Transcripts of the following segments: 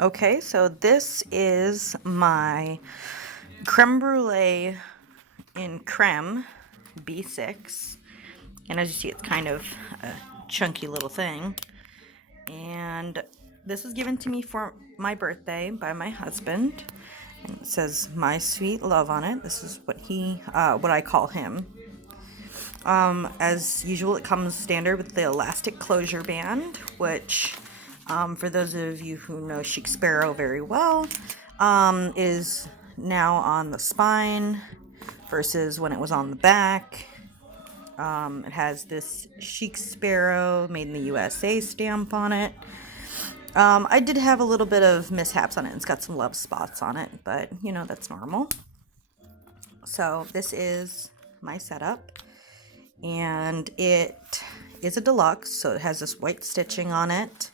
Okay, so this is my creme brulee in creme B6. And as you see, it's kind of a chunky little thing. And this was given to me for my birthday by my husband. And it says "My Sweet Love" on it. This is what I call him. As usual, it comes standard with the elastic closure band, which, for those of you who know Chic Sparrow very well, is now on the spine versus when it was on the back. It has this Chic Sparrow made in the USA stamp on it. I did have a little bit of mishaps on it. It's got some love spots on it, but you know, that's normal. So this is my setup, and it is a deluxe, so it has this white stitching on it,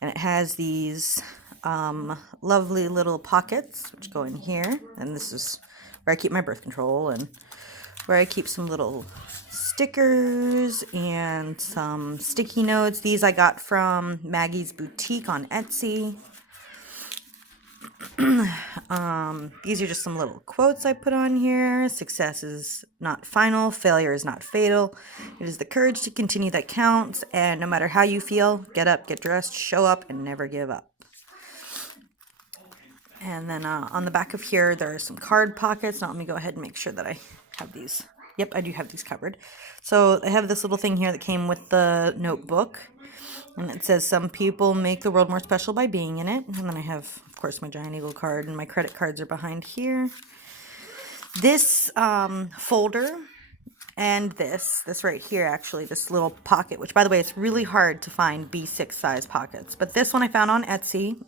and it has these lovely little pockets which go in here, and this is where I keep my birth control and where I keep some little stickers and some sticky notes. These I got from Maggie's Boutique on Etsy. These are just some little quotes I put on here. Success is not final. Failure is not fatal. It is the courage to continue that counts. And no matter how you feel, get up, get dressed, show up, and never give up. And then on the back of here, there are some card pockets. Now let me go ahead and make sure that I have these. Yep, I do have these covered. So I have this little thing here that came with the notebook. And it says, "Some people make the world more special by being in it." And then I have, of course, my giant eagle card, and my credit cards are behind here. This folder and this right here, actually, this little pocket, which, by the way, it's really hard to find B6 size pockets. But this one I found on Etsy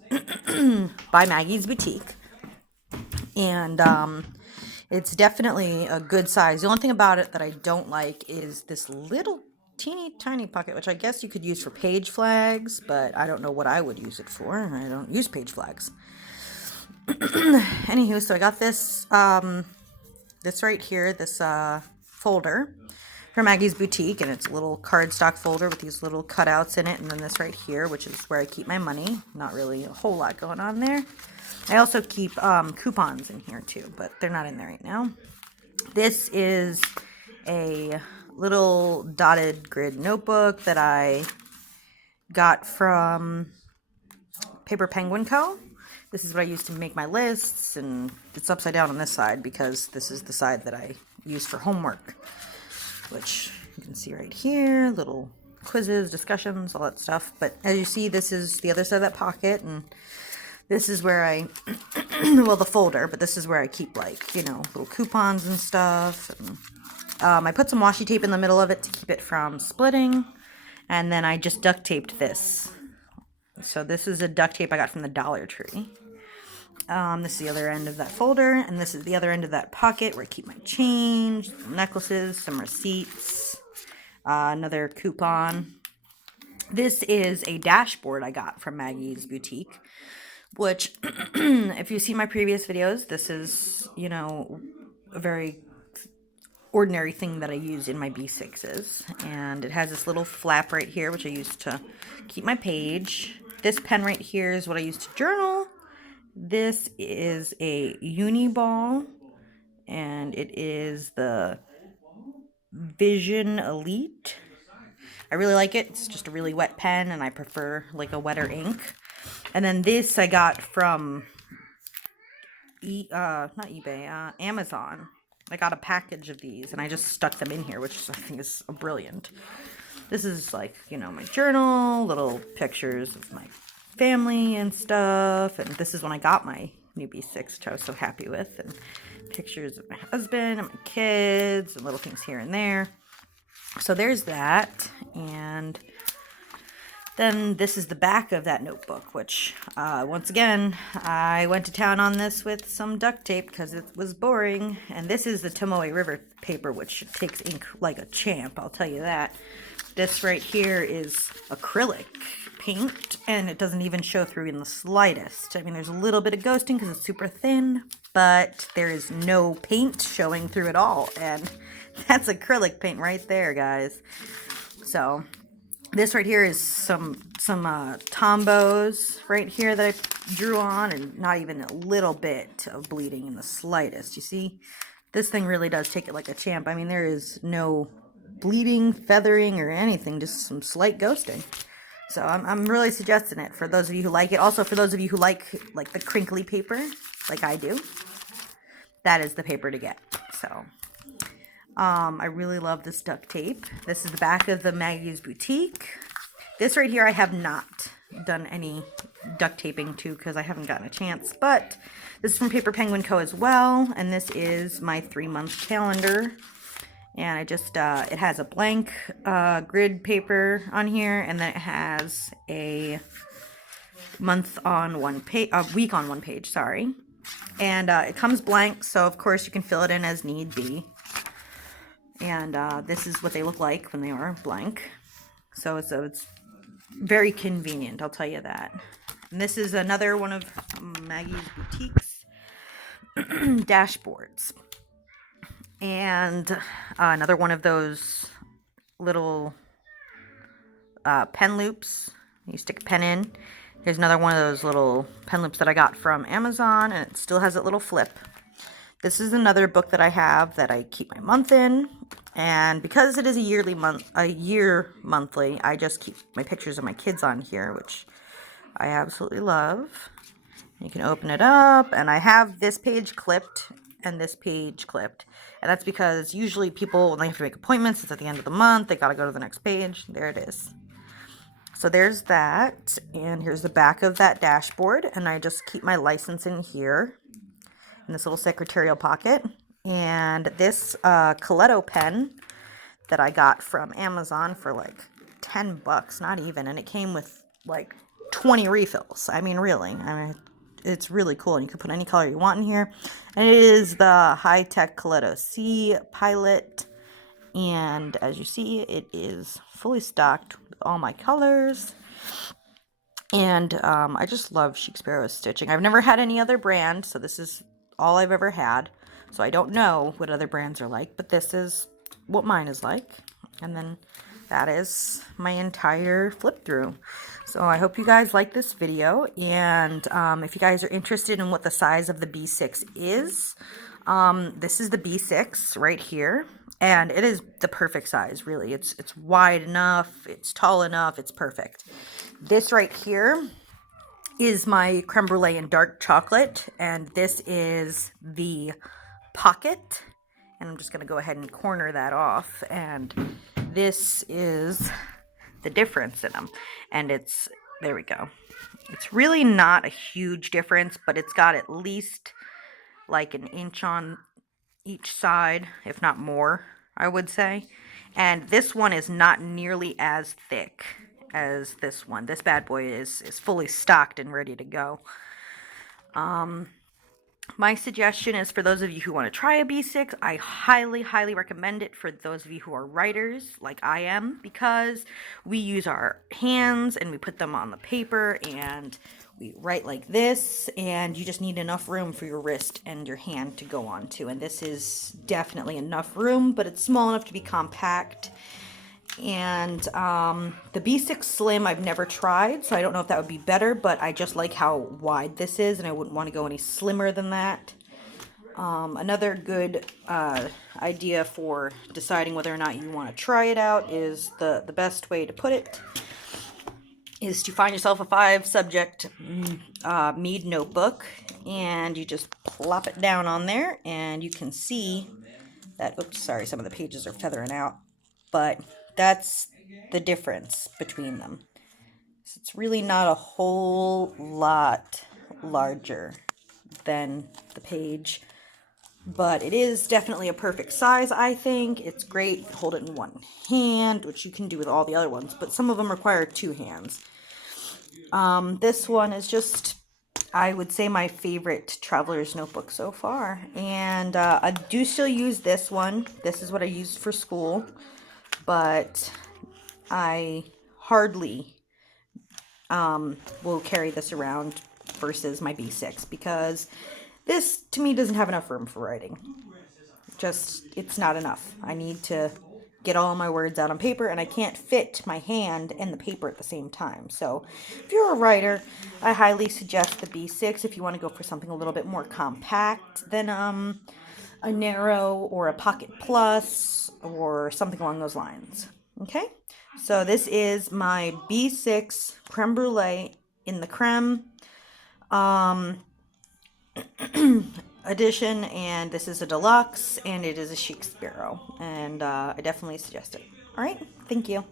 by Maggie's Boutique. And it's definitely a good size. The only thing about it that I don't like is this little teeny tiny pocket, which I guess you could use for page flags, but I don't know what I would use it for. I don't use page flags. Anywho, so I got this this right here, this folder from Maggie's Boutique, and it's a little cardstock folder with these little cutouts in it, and then this right here, which is where I keep my money. Not really a whole lot going on there. I also keep coupons in here too, but they're not in there right now. This is a little dotted grid notebook that I got from Paper Penguin Co. This is what I use to make my lists, and it's upside down on this side because this is the side that I use for homework, which you can see right here, little quizzes, discussions, all that stuff. But as you see, this is the other side of that pocket, and this is where I, well, the folder, but this is where I keep, like, you know, little coupons and stuff. And I put some washi tape in the middle of it to keep it from splitting, and then I just duct taped this. So this is a duct tape I got from the Dollar Tree. This is the other end of that folder, and this is the other end of that pocket where I keep my change, some necklaces, some receipts, another coupon. This is a dashboard I got from Maggie's Boutique, which, if you see my previous videos, this is, you know, a very ordinary thing that I use in my B6s. And it has this little flap right here, which I use to keep my page. This pen right here is what I use to journal. This is a uni ball, and it is the Vision Elite. I really like it. It's just a really wet pen, and I prefer like a wetter ink. And then this I got from not eBay, Amazon. I got a package of these, and I just stuck them in here, which I think is brilliant. This is, like, you know, my journal, little pictures of my family and stuff. And this is when I got my new B6, which I was so happy with. And pictures of my husband and my kids and little things here and there. So there's that. And then this is the back of that notebook, which, once again, I went to town on this with some duct tape because it was boring. And this is the Tomoe River paper, which takes ink like a champ, I'll tell you that. This right here is acrylic paint, and it doesn't even show through in the slightest. I mean, there's a little bit of ghosting because it's super thin, but there is no paint showing through at all. And that's acrylic paint right there, guys. So This right here is some tombos right here that I drew on, and not even a little bit of bleeding in the slightest. You see, this thing really does take it like a champ. I mean, there is no bleeding, feathering, or anything, just some slight ghosting. So I'm really suggesting it for those of you who like it. Also, for those of you who like the crinkly paper, like I do, that is the paper to get. So I really love this duct tape. This is the back of the Maggie's Boutique. This right here I have not done any duct taping to because I haven't gotten a chance. But this is from Paper Penguin Co. as well. And this is my 3-month calendar. And I just, it has a blank grid paper on here. And then it has a month on one page, a week on one page, sorry. And it comes blank, so of course you can fill it in as need be. And this is what they look like when they are blank. So it's very convenient, I'll tell you that. And this is another one of Maggie's Boutique's dashboards. And another one of those little pen loops. You stick a pen in. Here's another one of those little pen loops that I got from Amazon, and it still has that little flip. This is another book that I have that I keep my month in, and because it is a year monthly, I just keep my pictures of my kids on here, which I absolutely love. You can open it up, and I have this page clipped and this page clipped, and that's because usually people, when they have to make appointments, it's at the end of the month, they gotta go to the next page. There it is. So there's that, and here's the back of that dashboard, and I just keep my license in here in this little secretarial pocket. And this Coletto pen that I got from Amazon for like $10, not even, and it came with like 20 refills. I mean, really, it's really cool, and you can put any color you want in here. And it is the high-tech Coletto C Pilot, and as you see, it is fully stocked with all my colors. And I just love Chic Sparrow's stitching. I've never had any other brand, so this is all I've ever had. So I don't know what other brands are like, but this is what mine is like. And then that is my entire flip through. So I hope you guys like this video. And if you guys are interested in what the size of the B6 is, this is the B6 right here. And it is the perfect size, really. It's wide enough, it's tall enough, it's perfect. This right here is my creme brulee and dark chocolate, and this is the pocket. And I'm just going to go ahead and corner that off, and this is the difference in them. And it's, there we go. It's really not a huge difference, but it's got at least like an inch on each side, if not more, I would say. And this one is not nearly as thick as this one. This bad boy is fully stocked and ready to go. My suggestion is for those of you who want to try a B6, I highly, highly recommend it for those of you who are writers like I am, because we use our hands and we put them on the paper and we write like this, and you just need enough room for your wrist and your hand to go onto. And this is definitely enough room, but it's small enough to be compact. And the B6 Slim I've never tried, so I don't know if that would be better, but I just like how wide this is, and I wouldn't want to go any slimmer than that. Another good idea for deciding whether or not you want to try it out is the best way to put it is to find yourself a 5-subject Mead notebook, and you just plop it down on there, and you can see that, oops, sorry, some of the pages are feathering out, but that's the difference between them. So it's really not a whole lot larger than the page, but it is definitely a perfect size, I think. It's great. You can hold it in one hand, which you can do with all the other ones, but some of them require 2 hands. This one is just, I would say, my favorite traveler's notebook so far. And I do still use this one. This is what I used for school, but I hardly will carry this around versus my B6, because this, to me, doesn't have enough room for writing. Just, it's not enough. I need to get all my words out on paper, and I can't fit my hand and the paper at the same time. So if you're a writer, I highly suggest the B6 if you want to go for something a little bit more compact than a narrow or a Pocket Plus or something along those lines. Okay, so this is my B6 creme brulee in the creme edition, and this is a deluxe, and it is a Chic Sparrow, and I definitely suggest it. All right, thank you.